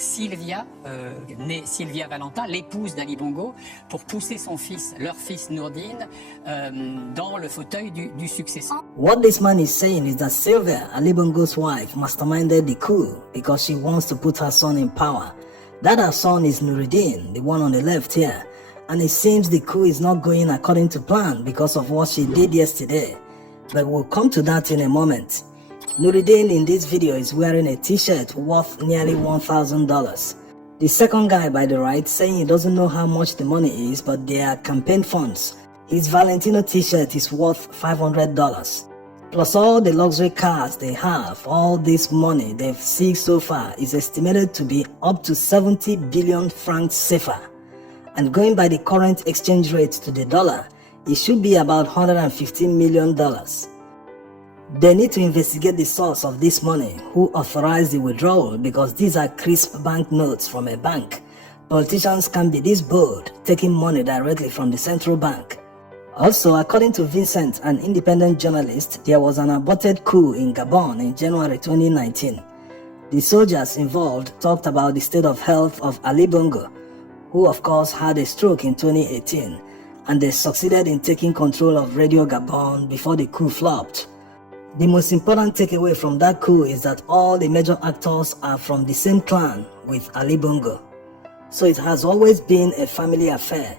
Sylvia, née Sylvia Valentin, l'épouse d'Ali Bongo, pour pousser son fils, leur fils Nourdine, dans le fauteuil du successeur. What this man is saying is that Sylvia, Ali Bongo's wife, masterminded the coup because she wants to put her son in power. That her son is Nourdine, the one on the left here, and it seems the coup is not going according to plan because of what she did yesterday. But we'll come to that in a moment. Nourdine in this video is wearing a t-shirt worth nearly $1,000. The second guy by the right saying he doesn't know how much the money is, but they are campaign funds. His Valentino t-shirt is worth $500. Plus all the luxury cars they have, all this money they've seized so far is estimated to be up to 70 billion francs CFA. And going by the current exchange rate to the dollar, it should be about $115 million. They need to investigate the source of this money, who authorized the withdrawal, because these are crisp banknotes from a bank. Politicians can't be this bold, taking money directly from the central bank. Also, according to Vincent, an independent journalist, there was an aborted coup in Gabon in January 2019. The soldiers involved talked about the state of health of Ali Bongo, who of course had a stroke in 2018, and they succeeded in taking control of Radio Gabon before the coup flopped. The most important takeaway from that coup is that all the major actors are from the same clan with Ali Bongo. So it has always been a family affair.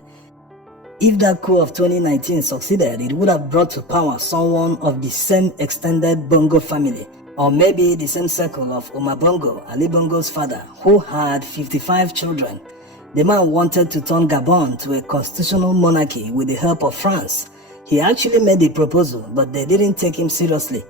If that coup of 2019 succeeded, it would have brought to power someone of the same extended Bongo family, or maybe the same circle of Omar Bongo, Ali Bongo's father, who had 55 children. The man wanted to turn Gabon to a constitutional monarchy with the help of France. He actually made the proposal, but they didn't take him seriously.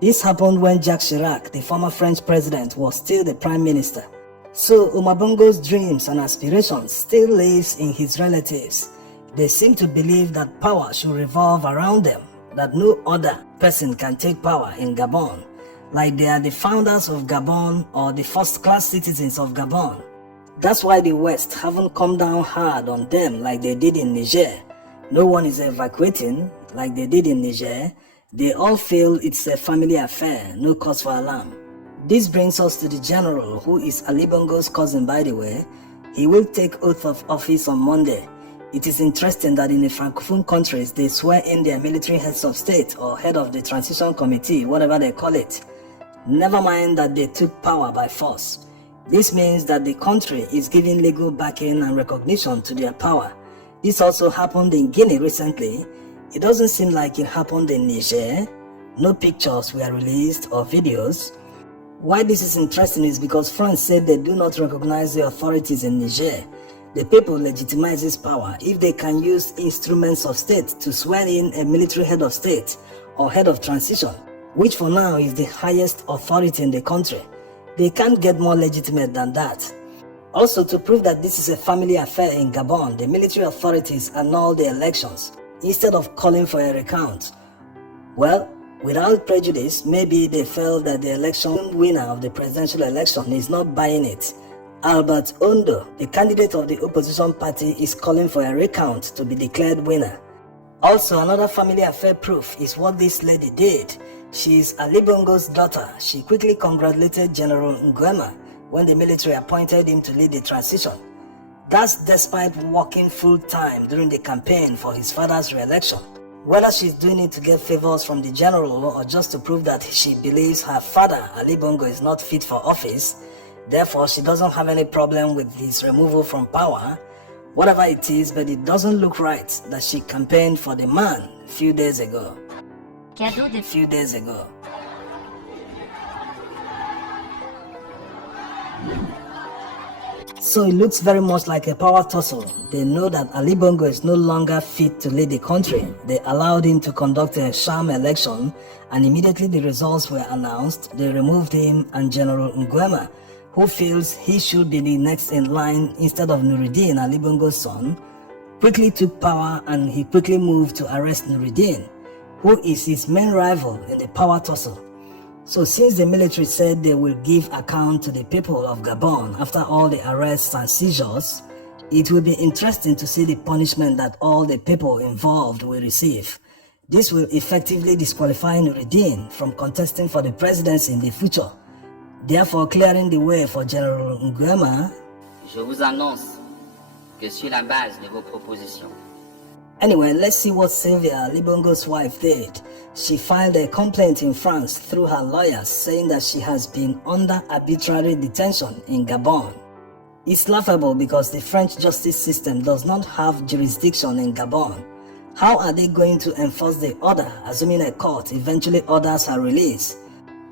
This happened when Jacques Chirac, the former French president, was still the prime minister. So Omar Bongo's dreams and aspirations still lives in his relatives. They seem to believe that power should revolve around them, that no other person can take power in Gabon, like they are the founders of Gabon or the first-class citizens of Gabon. That's why the West haven't come down hard on them like they did in Niger. No one is evacuating like they did in Niger. They all feel it's a family affair, no cause for alarm. This brings us to the general, who is Ali Bongo's cousin by the way. He will take oath of office on Monday. It is interesting that in the Francophone countries, they swear in their military heads of state or head of the transition committee, whatever they call it. Never mind that they took power by force. This means that the country is giving legal backing and recognition to their power. This also happened in Guinea recently. It doesn't seem like it happened in Niger. No pictures were released or videos. Why this is interesting is because France said they do not recognize the authorities in Niger. The people legitimize this power if they can use instruments of state to swear in a military head of state or head of transition, which for now is the highest authority in the country. They can't get more legitimate than that. Also, to prove that this is a family affair in Gabon, the military authorities annulled the elections instead of calling for a recount. Well, without prejudice, maybe they felt that the election winner of the presidential election is not buying it. Albert Ondo, the candidate of the opposition party, is calling for a recount to be declared winner. Also, another family affair proof is what this lady did. She is Ali Bongo's daughter. She quickly congratulated General Nguema when the military appointed him to lead the transition. That's despite working full-time during the campaign for his father's re-election. Whether she's doing it to get favors from the general or just to prove that she believes her father, Ali Bongo, is not fit for office, therefore she doesn't have any problem with his removal from power, whatever it is, but it doesn't look right that she campaigned for the man a few days ago. So it looks very much like a power tussle. They know that Ali Bongo is no longer fit to lead the country. They allowed him to conduct a sham election, and immediately the results were announced, they removed him, and General Nguema, who feels he should be the next in line instead of Nourdine, Ali Bongo's son, quickly took power, and he quickly moved to arrest Nourdine, who is his main rival in the power tussle. So since the military said they will give account to the people of Gabon after all the arrests and seizures, it will be interesting to see the punishment that all the people involved will receive. This will effectively disqualify Nourdine from contesting for the presidency in the future. therefore clearing the way for General Nguema. Je vous annonce que sur la base de vos propositions, Anyway, let's see what Sylvia, Ali Bongo's wife, did. She filed a complaint in France through her lawyers saying that she has been under arbitrary detention in Gabon. It's laughable because the French justice system does not have jurisdiction in Gabon. How are they going to enforce the order, assuming a court eventually orders her release?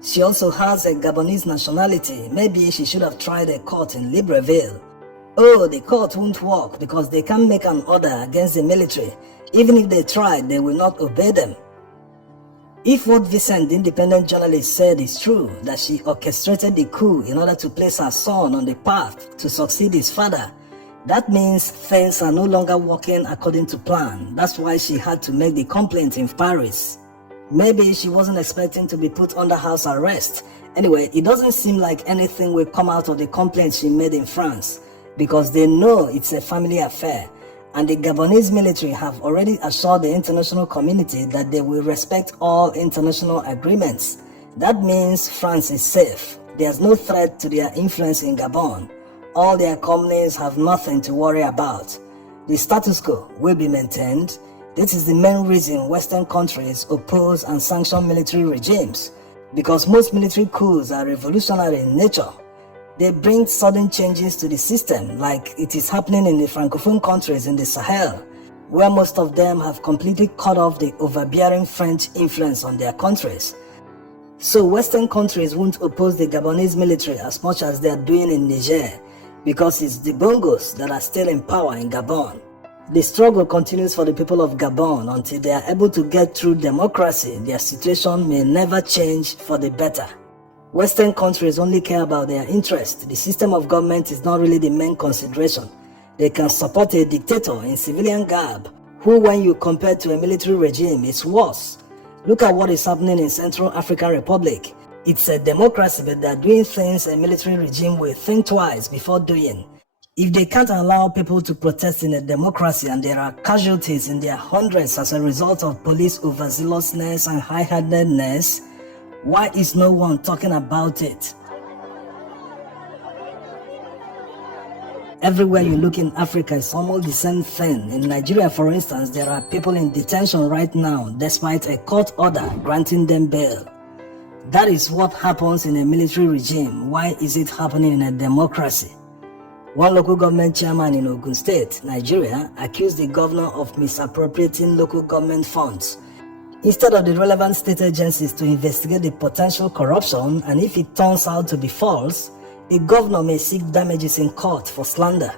She also has a Gabonese nationality. Maybe she should have tried a court in Libreville. Oh, the court won't work because they can't make an order against the military. Even if they try, they will not obey them. If what Vincent, the independent journalist, said is true, that she orchestrated the coup in order to place her son on the path to succeed his father, that means things are no longer working according to plan. That's why she had to make the complaint in Paris. Maybe she wasn't expecting to be put under house arrest. Anyway, it doesn't seem like anything will come out of the complaint she made in France, because they know it's a family affair, and the Gabonese military have already assured the international community that they will respect all international agreements. That means France is safe. There's no threat to their influence in Gabon. All their companies have nothing to worry about. The status quo will be maintained. This is the main reason Western countries oppose and sanction military regimes, because most military coups are revolutionary in nature. They bring sudden changes to the system, like it is happening in the Francophone countries in the Sahel, where most of them have completely cut off the overbearing French influence on their countries. So Western countries won't oppose the Gabonese military as much as they are doing in Niger, because it's the Bongos that are still in power in Gabon. The struggle continues for the people of Gabon until they are able to get through democracy. Their situation may never change for the better. Western countries only care about their interest. The system of government is not really the main consideration. They can support a dictator in civilian garb, who when you compare to a military regime is worse. Look at what is happening in Central African Republic. It's a democracy, but they're doing things a military regime will think twice before doing. If they can't allow people to protest in a democracy and there are casualties in their hundreds as a result of police overzealousness and high-handedness, why is no one talking about it? Everywhere you look in Africa, it's almost the same thing. In Nigeria, for instance, there are people in detention right now despite a court order granting them bail. That is what happens in a military regime. Why is it happening in a democracy? One local government chairman in Ogun State, Nigeria, accused the governor of misappropriating local government funds. Instead of the relevant state agencies to investigate the potential corruption, and if it turns out to be false, the governor may seek damages in court for slander.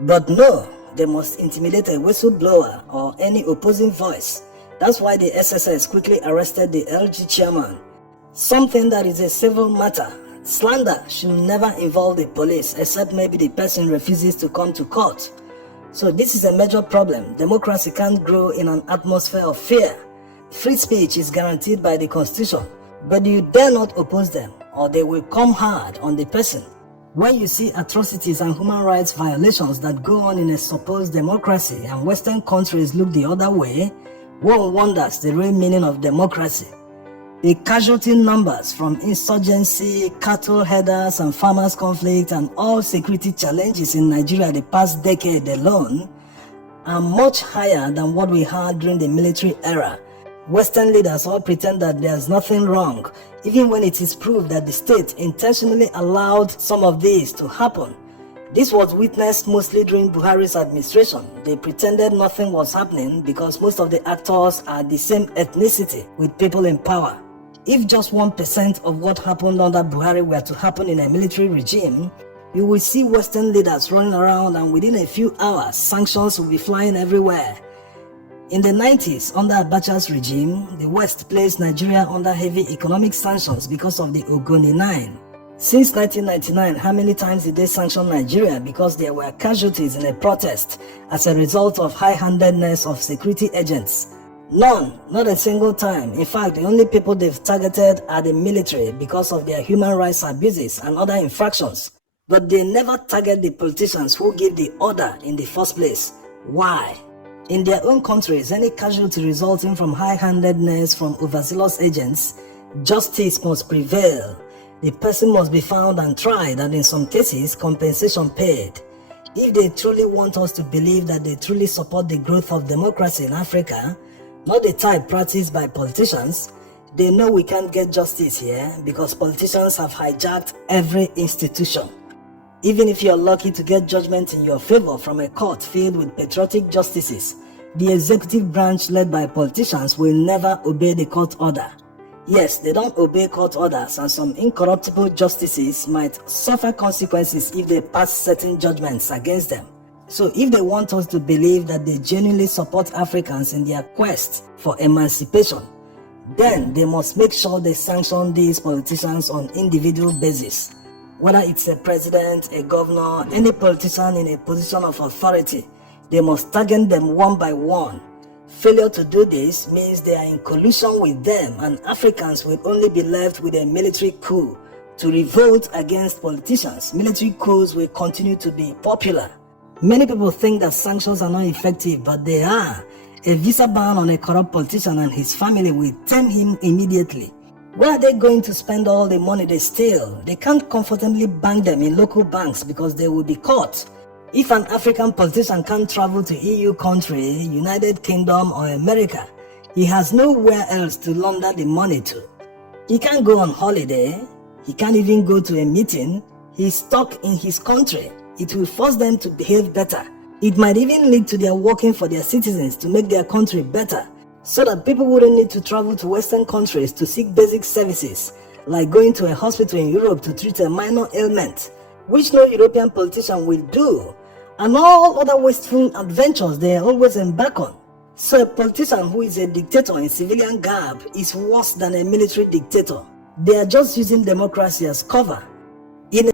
But no, they must intimidate a whistleblower or any opposing voice. That's why the SSS quickly arrested the LG chairman. Something that is a civil matter. Slander should never involve the police, except maybe the person refuses to come to court. So this is a major problem. Democracy can't grow in an atmosphere of fear. Free speech is guaranteed by the Constitution, but you dare not oppose them, or they will come hard on the person. When you see atrocities and human rights violations that go on in a supposed democracy and Western countries look the other way, one wonders the real meaning of democracy. The casualty numbers from insurgency, cattle headers and farmers' conflict and all security challenges in Nigeria the past decade alone are much higher than what we had during the military era. Western leaders all pretend that there's nothing wrong, even when it is proved that the state intentionally allowed some of these to happen. This was witnessed mostly during Buhari's administration. They pretended nothing was happening because most of the actors are the same ethnicity with people in power. If just 1% of what happened under Buhari were to happen in a military regime, you will see Western leaders running around and within a few hours, sanctions will be flying everywhere. In the 90s, under Abacha's regime, the West placed Nigeria under heavy economic sanctions because of the Ogoni 9. Since 1999, how many times did they sanction Nigeria because there were casualties in a protest as a result of high-handedness of security agents? None, not a single time. In fact, the only people they've targeted are the military because of their human rights abuses and other infractions. But they never target the politicians who give the order in the first place. Why? In their own countries, any casualty resulting from high-handedness from overzealous agents, justice must prevail. The person must be found and tried, and in some cases, compensation paid. If they truly want us to believe that they truly support the growth of democracy in Africa, not the type practiced by politicians, they know we can't get justice here because politicians have hijacked every institution. Even if you're lucky to get judgment in your favor from a court filled with patriotic justices, the executive branch led by politicians will never obey the court order. Yes, they don't obey court orders, and some incorruptible justices might suffer consequences if they pass certain judgments against them. So if they want us to believe that they genuinely support Africans in their quest for emancipation, then they must make sure they sanction these politicians on individual basis. Whether it's a president, a governor, any politician in a position of authority, they must target them one by one. Failure to do this means they are in collusion with them, and Africans will only be left with a military coup to revolt against politicians. Military coups will continue to be popular. Many people think that sanctions are not effective, but they are. A visa ban on a corrupt politician and his family will tame him immediately. Where are they going to spend all the money they steal? They can't comfortably bank them in local banks because they will be caught. If an African politician can't travel to EU country, United Kingdom or America, he has nowhere else to launder the money to. He can't go on holiday. He can't even go to a meeting. He's stuck in his country. It will force them to behave better. It might even lead to their working for their citizens to make their country better, so that people wouldn't need to travel to Western countries to seek basic services, like going to a hospital in Europe to treat a minor ailment, which no European politician will do, and all other wasteful adventures they always embark on. So a politician who is a dictator in civilian garb is worse than a military dictator. They are just using democracy as cover. In